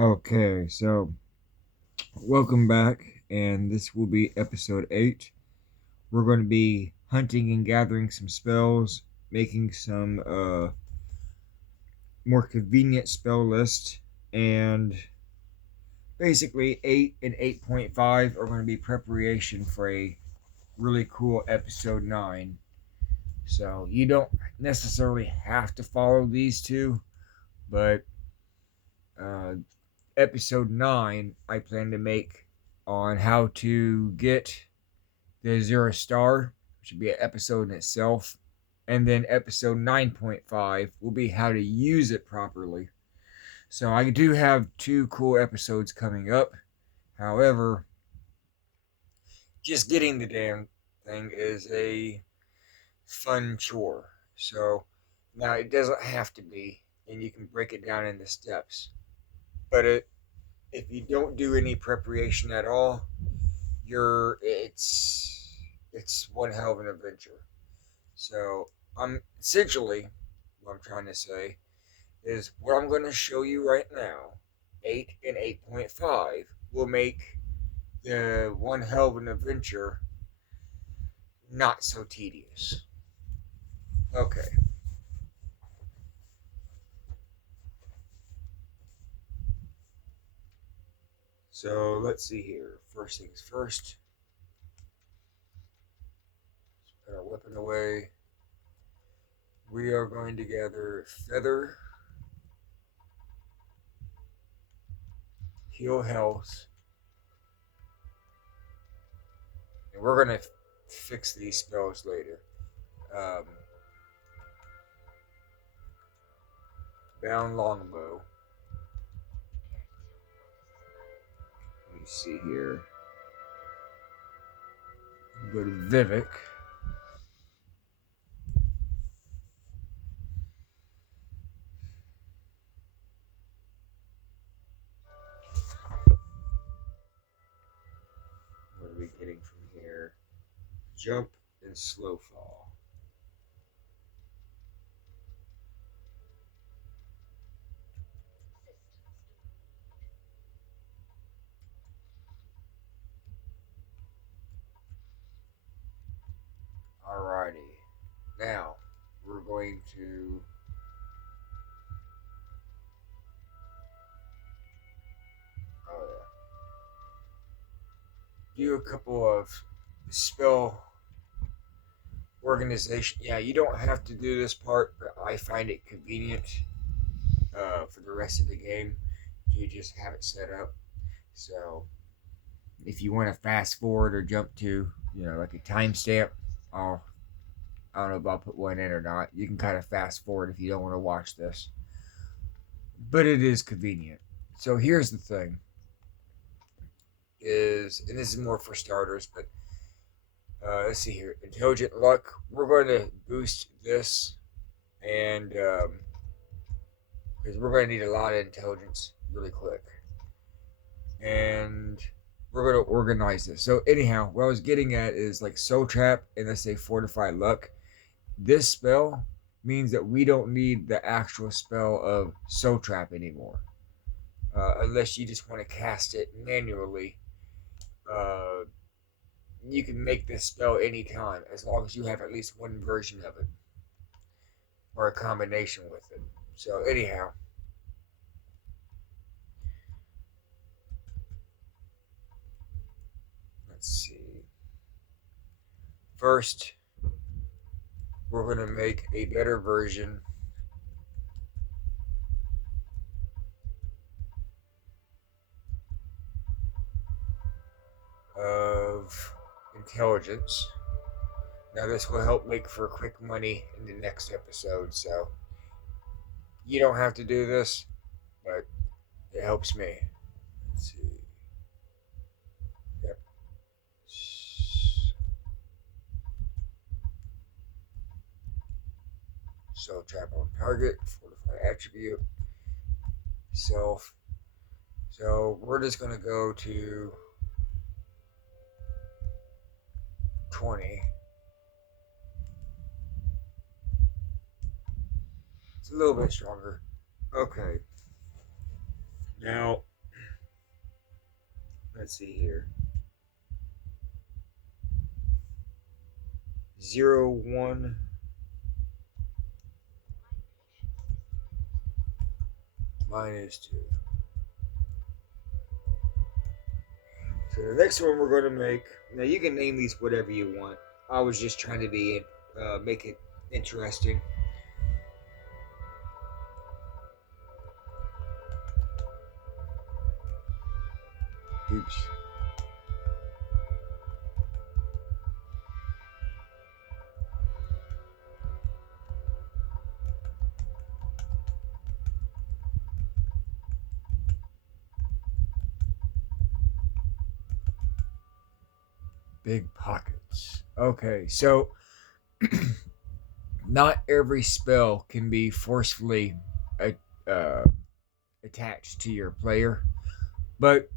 Okay, so welcome back, and this will be episode 8. We're going to be hunting and gathering some spells, making some more convenient spell list, and basically 8 and 8.5 are going to be preparation for a really cool episode 9. So you don't necessarily have to follow these two, but uh, episode 9 I plan to make on how to get the 0 star, which would be an episode in itself. And then episode 9.5 will be how to use it properly. So I do have two cool episodes coming up. However, just getting the damn thing is a fun chore. So now it doesn't have to be, and you can break it down into steps. But if you don't do any preparation at all, it's one hell of an adventure. So I'm essentially what I'm trying to say is what I'm going to show you right now. 8 and 8.5 will make the one hell of an adventure not so tedious. Okay, so let's see here. First things first, put our weapon away. We are going to gather feather, heal health, and we're going to fix these spells later. Um, Bound longbow. Let me see here. Go to Vivek. What are we getting from here? Jump and slow fall. Alrighty. Now, we're going to do a couple of spell organization. Yeah, you don't have to do this part, but I find it convenient for the rest of the game to just have it set up. So, if you want to fast forward or jump to, like a timestamp, I'll I don't know if I'll put one in or not. You can kind of fast forward if you don't want to watch this, but it is convenient. So here's the thing: and this is more for starters, but let's see here. Intelligent luck. We're going to boost this, and because we're going to need a lot of intelligence really quick, and we're going to organize this. So anyhow, what I was getting at is like soul trap and let's say fortify luck. This spell means that we don't need the actual spell of soul trap anymore, unless you just want to cast it manually. Uh, you can make this spell anytime as long as you have at least one version of it or a combination with it. So anyhow, let's see. First, we're going to make a better version of intelligence. Now, this will help make for quick money in the next episode, so you don't have to do this, but it helps me. Let's see. Yep. So, trap on target, fortify attribute, self. So, we're just going to go to 20. It's a little bit stronger. Okay. Now, Let's see here. 0, 1 -2. So the next one we're going to make. Now you can name these whatever you want. I was just trying to make it interesting. Oops. Big pockets. Okay, so not every spell can be forcefully uh, attached to your player, but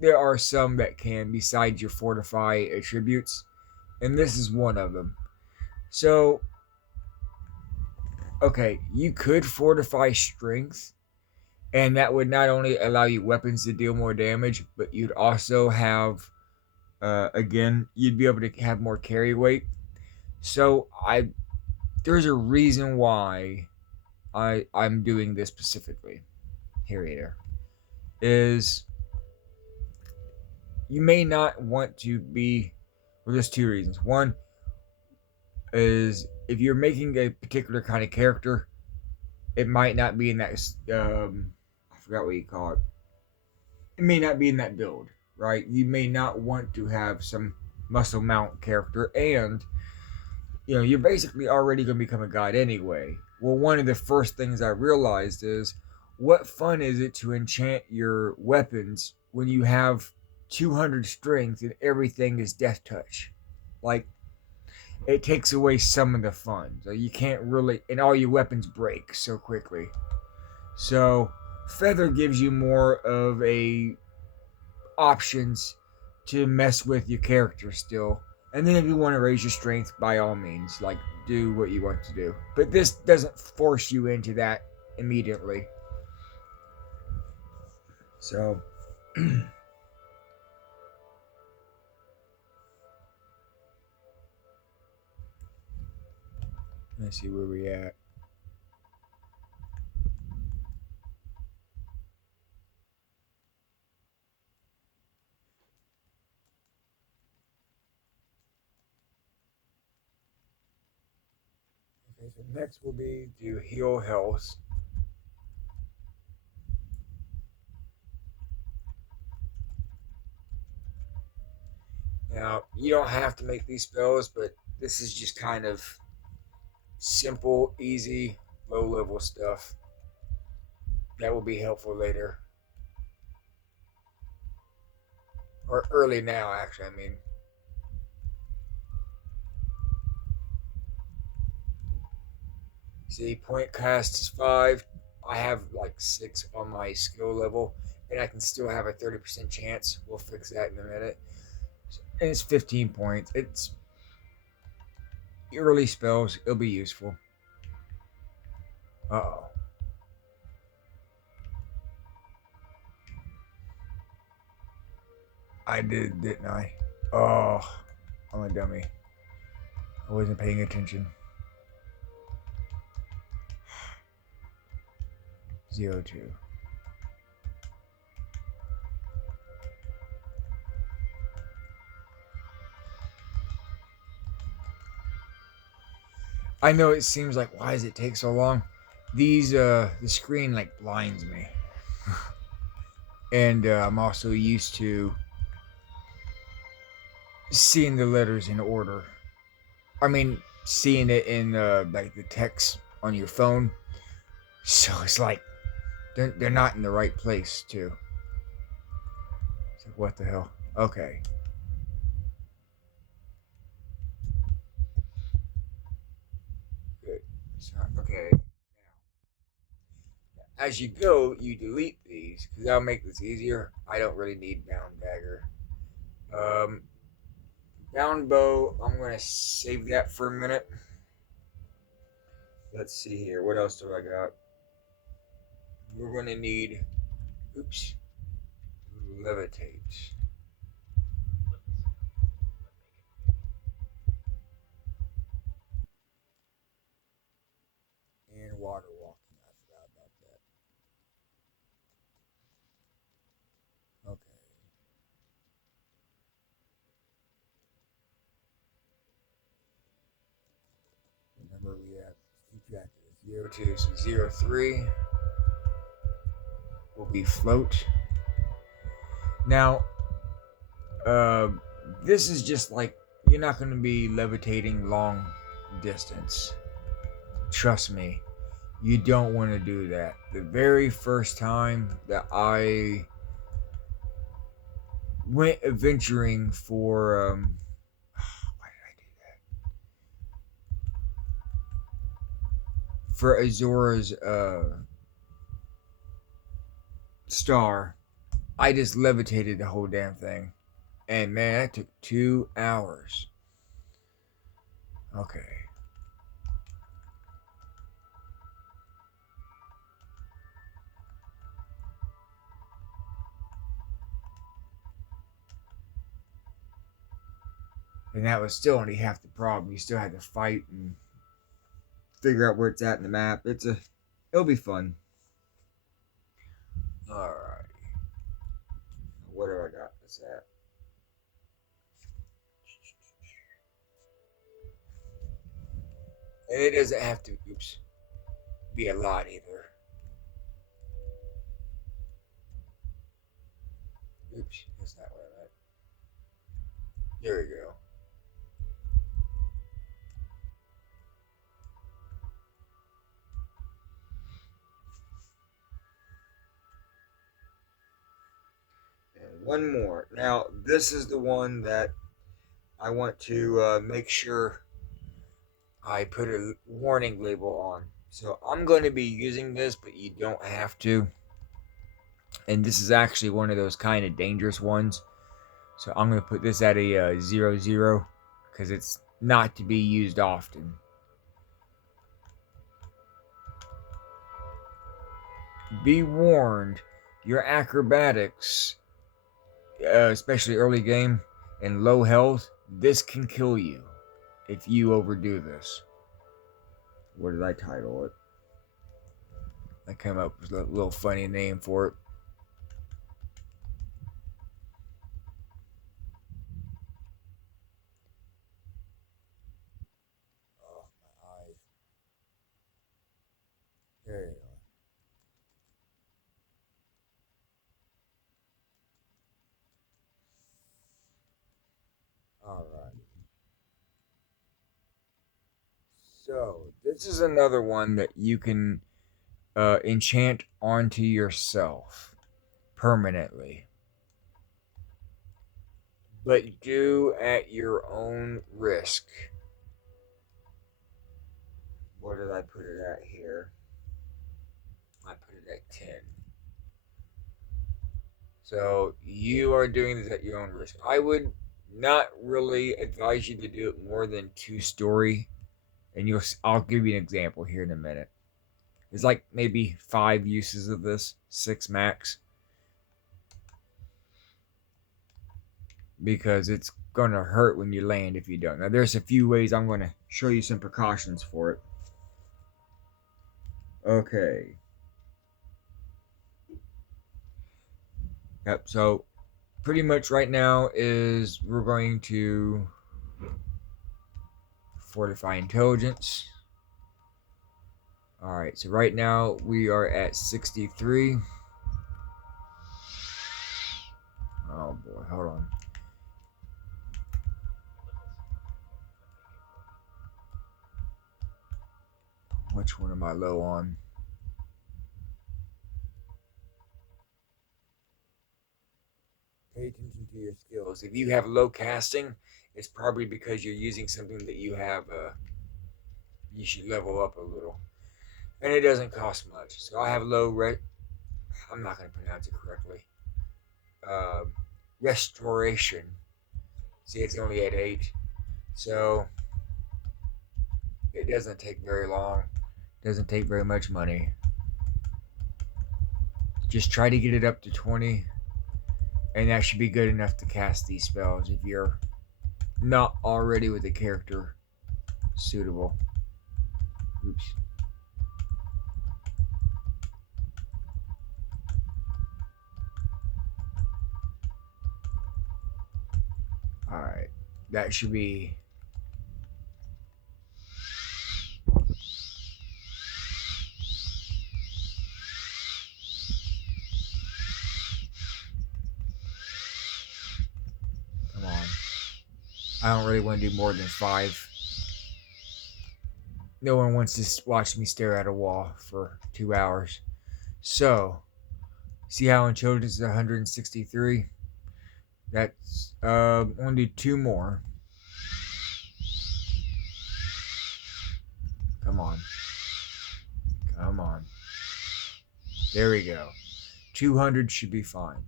there are some that can besides your fortify attributes, and this is one of them. So, okay, you could fortify strength, and that would not only allow you weapons to deal more damage, but you'd also have, again, you'd be able to have more carry weight. So there's a reason why I'm doing this specifically. Here is you may not want to be. Well, there's two reasons. One is if you're making a particular kind of character, it might not be in that. I forgot what you call it. It may not be in that build, right? You may not want to have some muscle mount character, and you're basically already going to become a god anyway. Well, one of the first things I realized is what fun is it to enchant your weapons when you have 200 strength and everything is death touch? Like, it takes away some of the fun. So you can't really, and all your weapons break so quickly. So, feather gives you more of a options to mess with your character still. And then if you want to raise your strength, by all means, like do what you want to do. But this doesn't force you into that immediately. So let's see where we at. Okay, so next will be to heal health. Now, you don't have to make these spells, but this is just kind of simple, easy, low level stuff that will be helpful later. Or early now, actually, I mean. See, point cast is 5. I have like 6 on my skill level, and I can still have a 30% chance. We'll fix that in a minute. And it's 15 points. It's early spells. It'll be useful. Uh-oh. I did, didn't I? Oh, I'm a dummy. I wasn't paying attention. 0-2. I know it seems like why does it take so long? The screen like blinds me. And I'm also used to seeing the letters in order. I mean, seeing it in like the text on your phone. So it's like they're not in the right place too. It's like what the hell? Okay. Good. So, okay. Now, as you go, you delete these because that'll make this easier. I don't really need bound dagger. Um, Bound bow. I'm gonna save that for a minute. Let's see here. What else do I got? We're gonna need. Oops. Levitate. where we at? Let's keep track of this. 02, so 03 will be float. Now, uh, this is just like, you're not going to be levitating long distance. Trust me, you don't want to do that. The very first time that I went adventuring for, why did I do that? For Azora's star, I just levitated the whole damn thing. And man, that took 2 hours. Okay. And that was still only half the problem. You still had to fight and figure out where it's at in the map. It'll be fun. Alright. What do I got this at? And it doesn't have to, be a lot either. That's not what I meant. There we go. And one more. Now, this is the one that I want to make sure I put a warning label on. So I'm going to be using this, but you don't have to. And this is actually one of those kind of dangerous ones. So I'm going to put this at a 00 because it's not to be used often. Be warned, your acrobatics, especially early game and low health, this can kill you if you overdo this. What did I title it? I came up with a little funny name for it. Oh, my eyes. There you go. Alright. So, this is another one that you can enchant onto yourself permanently. But do at your own risk. What did I put it at here? I put it at 10. So you are doing this at your own risk. I would not really advise you to do it more than 2 story. And I'll give you an example here in a minute. There's like maybe 5 uses of this, 6 max. Because it's gonna hurt when you land if you don't. Now there's a few ways. I'm gonna show you some precautions for it. Okay. Yep, so pretty much right now is we're going to fortify intelligence. Alright, so right now we are at 63. Oh boy, hold on. Which one am I low on? Pay attention to your skills. If you have low casting, it's probably because you're using something that you have. You should level up a little, and it doesn't cost much. So I have low. I'm not going to pronounce it correctly. Restoration. See, it's only at 8, so it doesn't take very long. Doesn't take very much money. Just try to get it up to 20. And that should be good enough to cast these spells if you're not already with a character suitable. Oops. Alright. That should be I don't really want to do more than 5. No one wants to watch me stare at a wall for 2 hours. So, see how in children's is 163? That's only 2 more. Come on. Come on. There we go. 200 should be fine.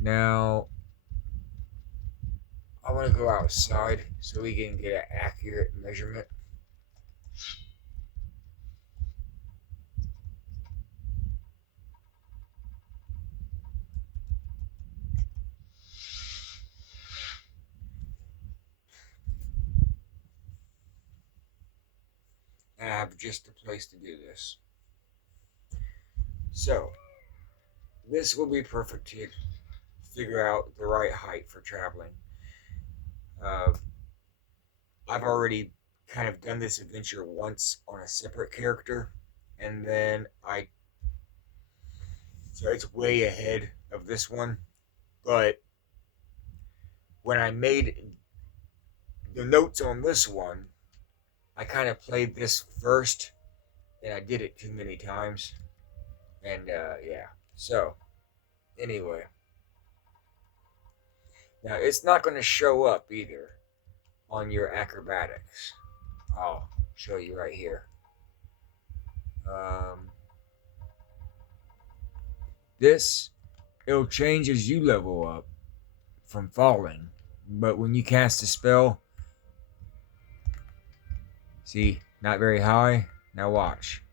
Now, I want to go outside so we can get an accurate measurement. I have just the place to do this. So, this will be perfect to figure out the right height for traveling. Uh, I've already kind of done this adventure once on a separate character, and then so it's way ahead of this one. But when I made the notes on this one, I kind of played this first, and I did it too many times, and yeah. So anyway, now it's not going to show up either on your acrobatics. I'll show you right here. Um, this it'll change as you level up from falling, but when you cast a spell, see, not very high. Now watch.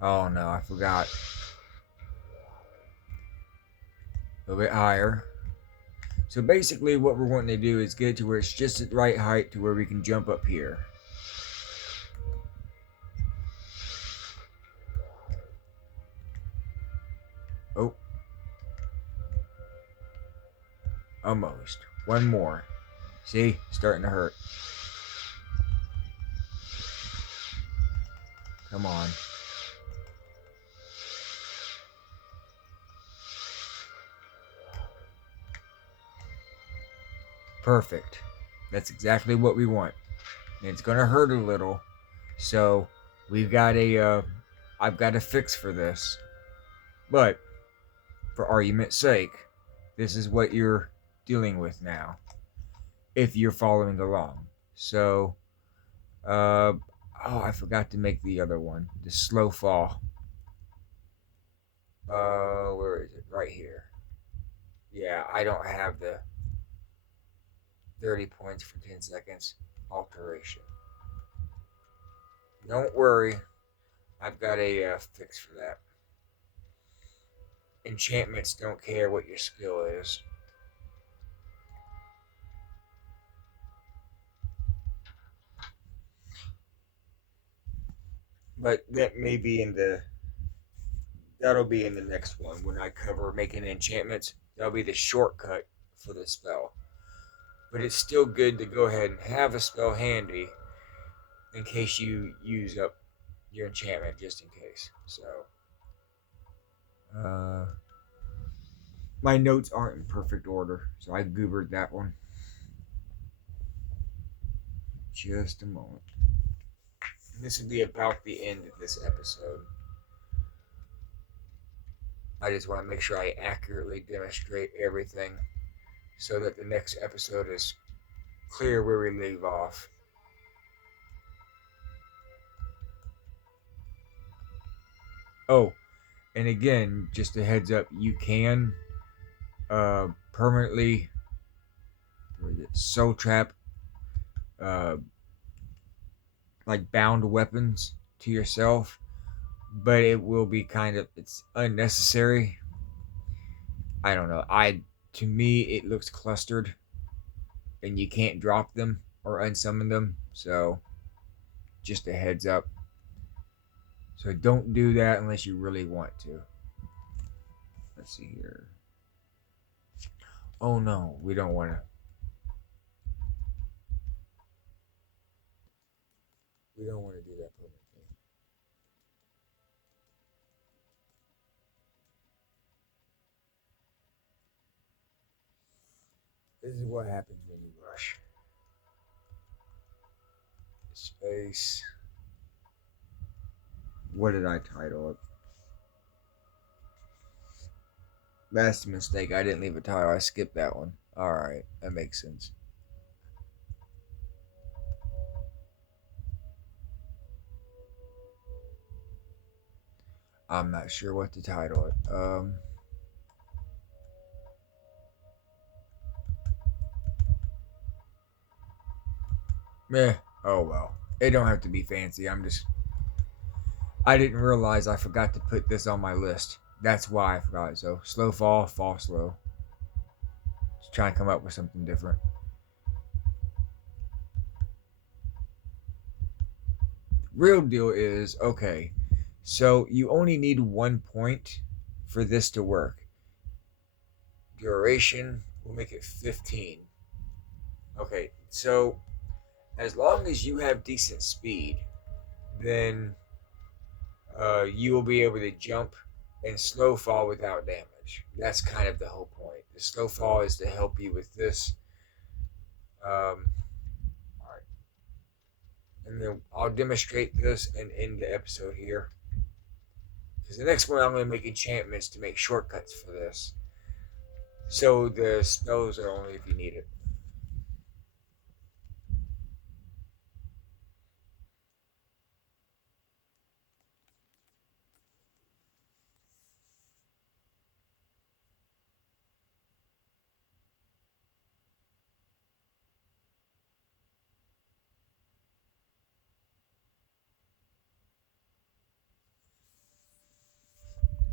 Oh no, I forgot. A little bit higher. So basically, what we're wanting to do is get it to where it's just at the right height to where we can jump up here. Oh. Almost. One more. See? Starting to hurt. Come on. Perfect. That's exactly what we want. And it's going to hurt a little. So, we've got I've got a fix for this. But, for argument's sake, this is what you're dealing with now. If you're following along. So, oh, I forgot to make the other one. The Slowfall. Where is it? Right here. Yeah, I don't have the 30 points for 10 seconds alteration. Don't worry, I've got a fix for that. Enchantments don't care what your skill is. But that may be that'll be in the next one when I cover making enchantments. That'll be the shortcut for the spell. But it's still good to go ahead and have a spell handy in case you use up your enchantment, just in case. So, my notes aren't in perfect order, so I goobered that one. Just a moment. This would be about the end of this episode. I just want to make sure I accurately demonstrate everything so that the next episode is clear where we leave off. Oh, and again, just a heads up, you can permanently soul trap like bound weapons to yourself, but it will be it's unnecessary. I don't know. To me it looks clustered and you can't drop them or unsummon them, so just a heads up. So don't do that unless you really want to. Let's see here. Oh no, we don't want to. We don't want to do that permanently. This is what happens when you rush. Space. What did I title it? That's a mistake. I didn't leave a title. I skipped that one. Alright, that makes sense. I'm not sure what to title it. Meh. Oh well. It don't have to be fancy. I didn't realize I forgot to put this on my list. That's why I forgot it. So, slow fall, fall slow. Just trying to come up with something different. Real deal is okay. So, you only need 1 point for this to work. Duration, we'll make it 15. Okay, so as long as you have decent speed, then you will be able to jump and slow fall without damage. That's kind of the whole point. The slow fall is to help you with this. All right, and then I'll demonstrate this and end the episode here. Because the next one I'm going to make enchantments to make shortcuts for this. So the spells are only if you need it.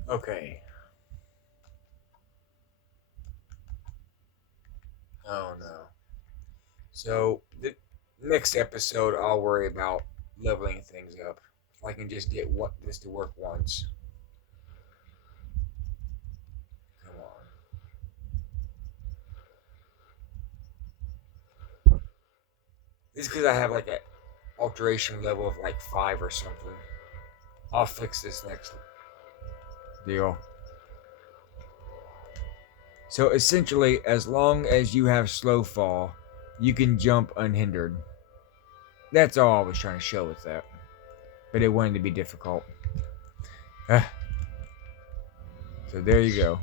Okay. Oh no. So the next episode, I'll worry about leveling things up. If I can just get this to work once. Come on. This is because I have like an alteration level of like 5 or something. I'll fix this next deal. So essentially, as long as you have slow fall, you can jump unhindered. That's all I was trying to show with that. But it wanted to be difficult. So there you go.